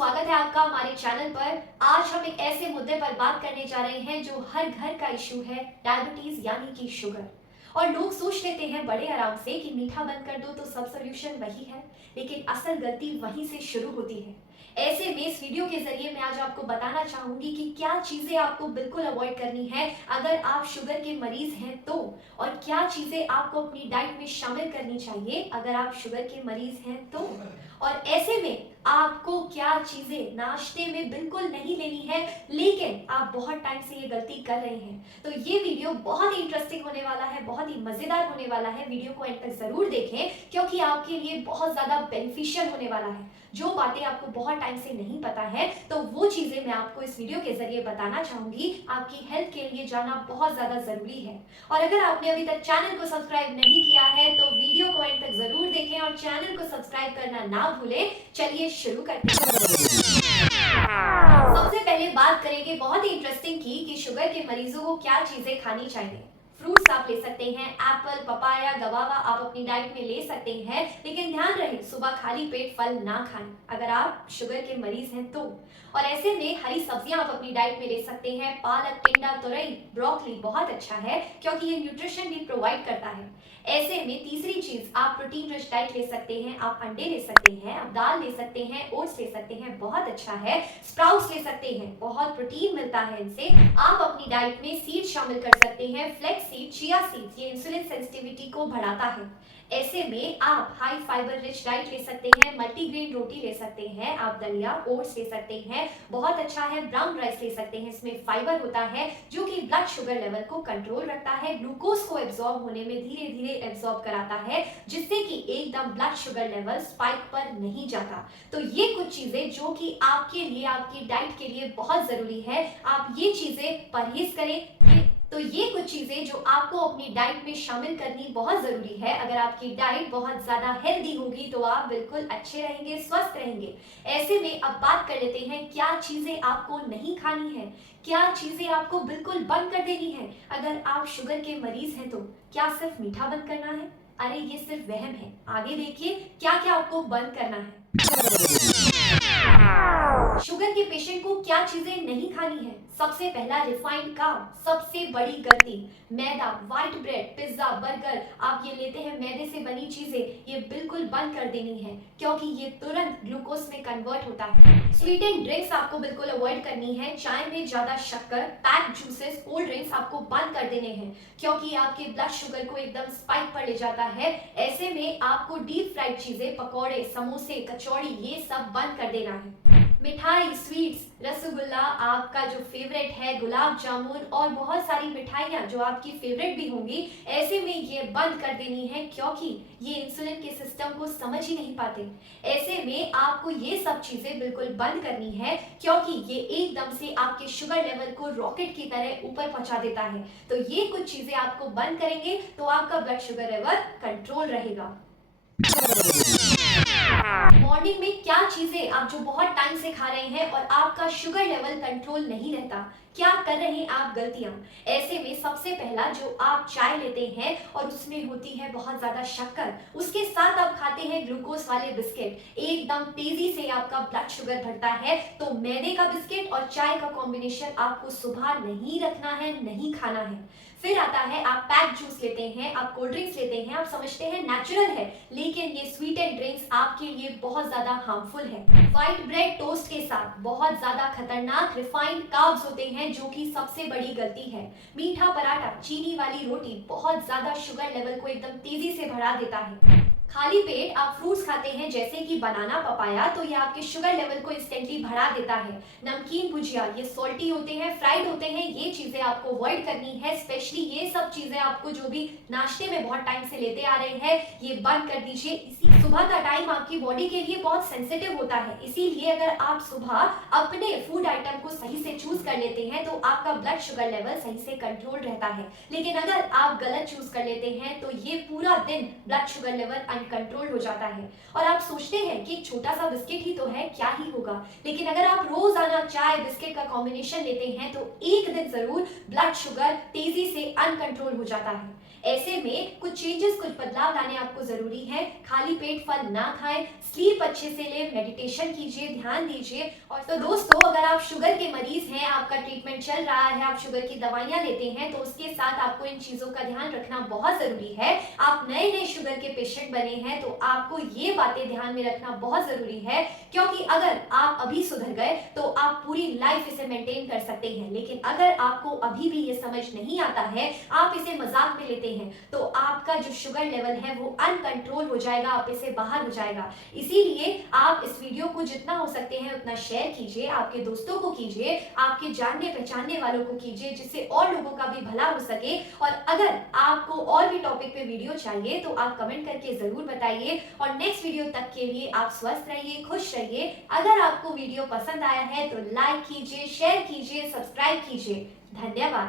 स्वागत है आपका हमारे चैनल पर। आज हम एक ऐसे मुद्दे पर बात करने जा रहे हैं जो हर घर का इशू है, डायबिटीज यानी कि शुगर। और लोग सोच लेते हैं बड़े आराम से कि मीठा बंद कर दो तो सब सोल्यूशन वही है, लेकिन असल गलती वहीं से शुरू होती है। ऐसे में इस वीडियो के जरिए मैं आज आपको बताना चाहूंगी कि क्या चीजें आपको बिल्कुल अवॉइड करनी है अगर आप शुगर के मरीज हैं तो, और क्या चीजें आपको अपनी डाइट में शामिल करनी चाहिए अगर आप शुगर के मरीज हैं तो, और ऐसे में आपको क्या चीजें नाश्ते में बिल्कुल नहीं लेनी है लेकिन आप बहुत टाइम से ये गलती कर रहे हैं। तो ये वीडियो बहुत ही इंटरेस्टिंग होने वाला है, बहुत ही मजेदार होने वाला है। वीडियो को एंड तक जरूर देखें क्योंकि आपके लिए बहुत ज्यादा बेनिफिशियल होने वाला है। जो बातें आपको बहुत टाइम से नहीं पता है तो वो चीजें मैं आपको इस वीडियो के जरिए बताना चाहूंगी। आपकी हेल्थ के लिए जानना बहुत ज्यादा जरूरी है। और अगर आपने अभी तक चैनल को सब्सक्राइब नहीं किया है तो वीडियो को एंड तक जरूर देखें और चैनल को सब्सक्राइब करना ना भूलें। चलिए शुरू करते हैं। सबसे पहले बात करेंगे बहुत ही इंटरेस्टिंग की कि शुगर के मरीजों को क्या चीजें खानी चाहिए। फ्रूट्स आप ले सकते हैं, एप्पल, पपाया, गवावा आप अपनी डाइट में ले सकते हैं, लेकिन ध्यान रहे सुबह खाली पेट फल ना खाएं अगर आप शुगर के मरीज हैं तो। और ऐसे में हरी सब्जियां आप अपनी डाइट में ले सकते हैं। पालक, टिंडा, तुरई, ब्रोकली बहुत अच्छा है क्योंकि ये न्यूट्रिशन भी प्रोवाइड करता है। ऐसे में तीसरी चीज आप प्रोटीन रिच डाइट ले सकते हैं। आप अंडे ले सकते हैं, आप दाल ले सकते हैं, ओट्स ले सकते हैं, बहुत अच्छा है। स्प्राउट्स ले सकते हैं, बहुत प्रोटीन मिलता है इनसे। आप अपनी डाइट में सीड शामिल कर सकते हैं, फ्लेक्स सीड, चिया सीड्स, ये इंसुलिन सेंसिटिविटी को बढ़ाता है। ऐसे में आप हाई फाइबर रिच डाइट ले सकते हैं, मल्टीग्रेन रोटी ले सकते हैं, आप दलिया, ओट्स ले सकते हैं, बहुत अच्छा है। ब्राउन राइस ले सकते हैं, इसमें फाइबर होता है जो कि ब्लड शुगर लेवल को कंट्रोल रखता है, ग्लूकोज को एब्जॉर्ब होने में धीरे धीरे एब्जॉर्ब कराता है, जिससे कि एकदम ब्लड शुगर लेवल स्पाइक पर नहीं जाता। तो ये कुछ चीजें जो कि आपके लिए, आपकी डाइट के लिए बहुत जरूरी है, आप ये चीजें परहेज करें। तो ये कुछ चीजें जो आपको अपनी डाइट में शामिल करनी बहुत जरूरी है। अगर आपकी डाइट बहुत ज्यादा हेल्दी होगी तो आप बिल्कुल अच्छे रहेंगे, स्वस्थ रहेंगे। ऐसे में अब बात कर लेते हैं क्या चीजें आपको नहीं खानी है, क्या चीजें आपको बिल्कुल बंद कर देनी है अगर आप शुगर के मरीज हैं तो। क्या सिर्फ मीठा बंद करना है? अरे ये सिर्फ वहम है। आगे देखिए क्या क्या आपको बंद करना है। शुगर के पेशेंट को क्या चीजें नहीं खानी है? सबसे पहला रिफाइंड कार्ब, सबसे बड़ी गलती। मैदा, व्हाइट ब्रेड, पिज्जा, बर्गर आप ये लेते हैं मैदे से बनी चीजें, ये बिल्कुल बंद कर देनी है क्योंकि ये तुरंत ग्लूकोज में कन्वर्ट होता है। स्वीट एंड ड्रिंक्स आपको बिल्कुल अवॉइड करनी है। चाय में ज्यादा शक्कर, पैक्ड जूसेस, कोल्ड ड्रिंक्स आपको बंद कर देने हैं क्योंकि आपके ब्लड शुगर को एकदम स्पाइक पर ले जाता है। ऐसे में आपको डीप फ्राइड चीजें, पकौड़े, समोसे, कचौड़ी ये सब बंद कर देना है। मिठाई, स्वीट्स, रसगुल्ला आपका जो फेवरेट है, गुलाब जामुन और बहुत सारी मिठाइयाँ जो आपकी फेवरेट भी होंगी, ऐसे में ये बंद कर देनी है क्योंकि ये इंसुलिन के सिस्टम को समझ ही नहीं पाते। ऐसे में आपको ये सब चीजें बिल्कुल बंद करनी है क्योंकि ये एकदम से आपके शुगर लेवल को रॉकेट की तरह ऊपर पहुंचा देता है। तो ये कुछ चीजें आपको बंद करेंगे तो आपका ब्लड शुगर लेवल कंट्रोल रहेगा। मॉर्निंग में क्या चीजें आप जो बहुत टाइम से खा रहे हैं और आपका शुगर लेवल कंट्रोल नहीं रहता, क्या कर रहे हैं आप गलतियां। ऐसे में सबसे पहला जो आप चाय लेते हैं और उसमें होती है बहुत ज्यादा शक्कर, उसके साथ आप खाते हैं ग्लूकोज वाले बिस्किट, एकदम तेजी से आपका ब्लड शुगर बढ़ता है। तो मैदे का बिस्किट और चाय का कॉम्बिनेशन आपको सुबह नहीं रखना है, नहीं खाना है। फिर आता है आप पैक जूस लेते हैं, आप कोल्ड ड्रिंक्स लेते हैं, आप समझते हैं नेचुरल है, लेकिन ये स्वीट एंड ड्रिंक्स आपके लिए बहुत ज्यादा हार्मफुल है। व्हाइट ब्रेड टोस्ट के साथ बहुत ज्यादा खतरनाक रिफाइंड कार्ब्स होते हैं जो कि सबसे बड़ी गलती है। मीठा पराठा, चीनी वाली रोटी बहुत ज्यादा शुगर लेवल को एकदम तेजी से बढ़ा देता है। खाली पेट आप फ्रूट्स खाते हैं जैसे कि बनाना, पपाया, तो ये आपके शुगर लेवल को इंस्टेंटली बढ़ा देता है। नमकीन भुजिया ये सॉल्टी होते हैं, फ्राइड होते हैं, ये चीजें आपको अवॉइड करनी है। स्पेशली ये सब चीजें आपको जो भी नाश्ते में बहुत टाइम से लेते आ रहे हैं ये बंद कर दीजिए। इसी सुबह का टाइम आपकी बॉडी के लिए बहुत सेंसिटिव होता है, इसीलिए अगर आप सुबह अपने फूड आइटम को सही से चूज कर लेते हैं तो आपका ब्लड शुगर लेवल सही से कंट्रोल रहता है। लेकिन अगर आप गलत चूज कर लेते हैं तो ये पूरा दिन ब्लड शुगर लेवल कंट्रोल हो जाता है। और आप सोचते हैं कि एक छोटा सा बिस्किट ही तो है, क्या ही होगा, लेकिन अगर आप रोजाना चाय बिस्किट का कॉम्बिनेशन लेते हैं तो एक दिन जरूर ब्लड शुगर तेजी से अनकंट्रोल हो जाता है। ऐसे में कुछ चेंजेस, कुछ बदलाव लाने आपको जरूरी है। खाली पेट फल ना खाएं, स्लीप अच्छे से लें, मेडिटेशन कीजिए, ध्यान दीजिए। और तो दोस्तों, अगर आप शुगर के मरीज हैं, आपका ट्रीटमेंट चल रहा है, आप शुगर की दवाइयां लेते हैं, तो उसके साथ आपको इन चीजों का ध्यान रखना बहुत जरूरी है। आप नए नए शुगर के पेशेंट बने हैं, तो आपको ये बातें ध्यान में रखना बहुत जरूरी है, क्योंकि अगर आप अभी सुधर गए तो आप पूरी लाइफ इसे मेंटेन कर सकते हैं। लेकिन अगर आपको अभी भी ये समझ नहीं आता है, आप इसे मजाक में लेते हैं, तो आपका जो शुगर लेवल है वो अनकंट्रोल हो जाएगा, आप इसे बाहर हो जाएगा। इसीलिए आप इस वीडियो को जितना हो सकते हैं उतना शेयर कीजिए, आपके दोस्तों को कीजिए, आपके जानने पहचानने वालों को कीजिए, जिससे और लोगों का भी भला हो सके। और अगर आपको और भी टॉपिक पे वीडियो चाहिए तो आप कमेंट करके जरूर बताइए। और नेक्स्ट वीडियो तक के लिए आप स्वस्थ रहिए, खुश रहिए। अगर आपको वीडियो पसंद आया है तो लाइक कीजिए, शेयर कीजिए, सब्सक्राइब कीजिए। धन्यवाद।